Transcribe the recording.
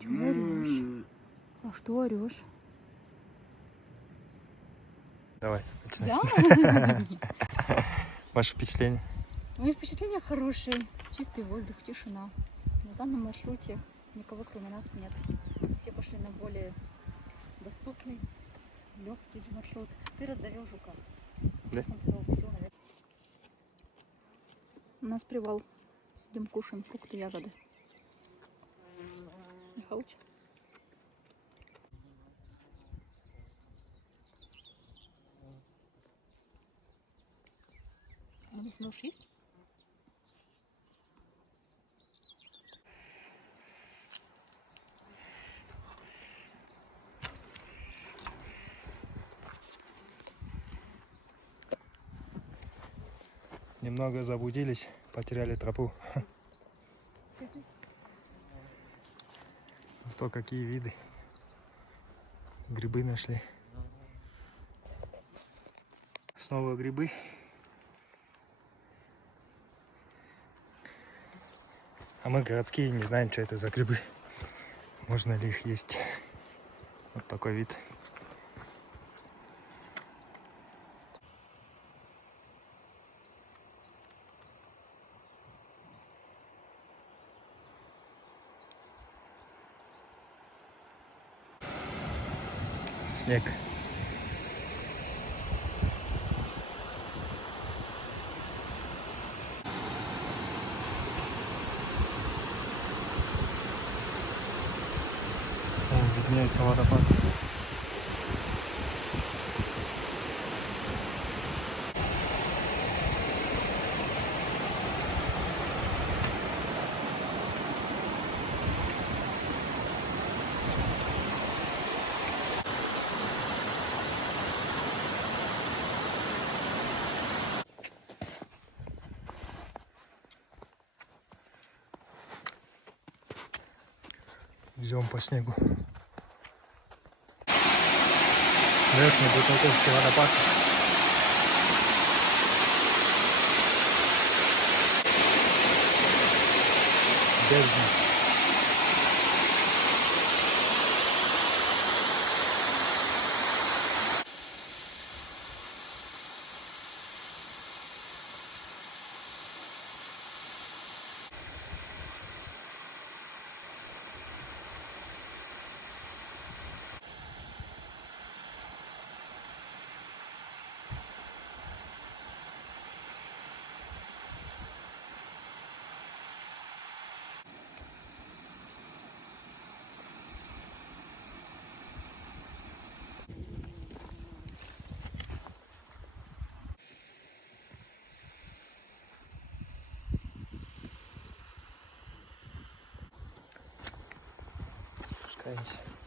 Чего орешь? А что орешь? Давай, начинай. Да? Ваше впечатление? Мои впечатления хорошие. Чистый воздух, тишина. На данном маршруте никого кроме нас нет. Все пошли на более доступный, легкий маршрут. Ты раздавил жука. Да? Сейчас он тебя укусил, наверное. У нас привал. Сидим, кушаем фрукты, ягоды. Михалыч? А здесь нож есть? Немного заблудились, потеряли тропу. Зато какие виды. Грибы нашли. Снова грибы. А мы городские, не знаем, что это за грибы. Можно ли их есть. Вот такой вид. Снег. О, виднеется водопад. Идем по снегу. Верхний Буталковский водопад. Бездна. Спускаемся.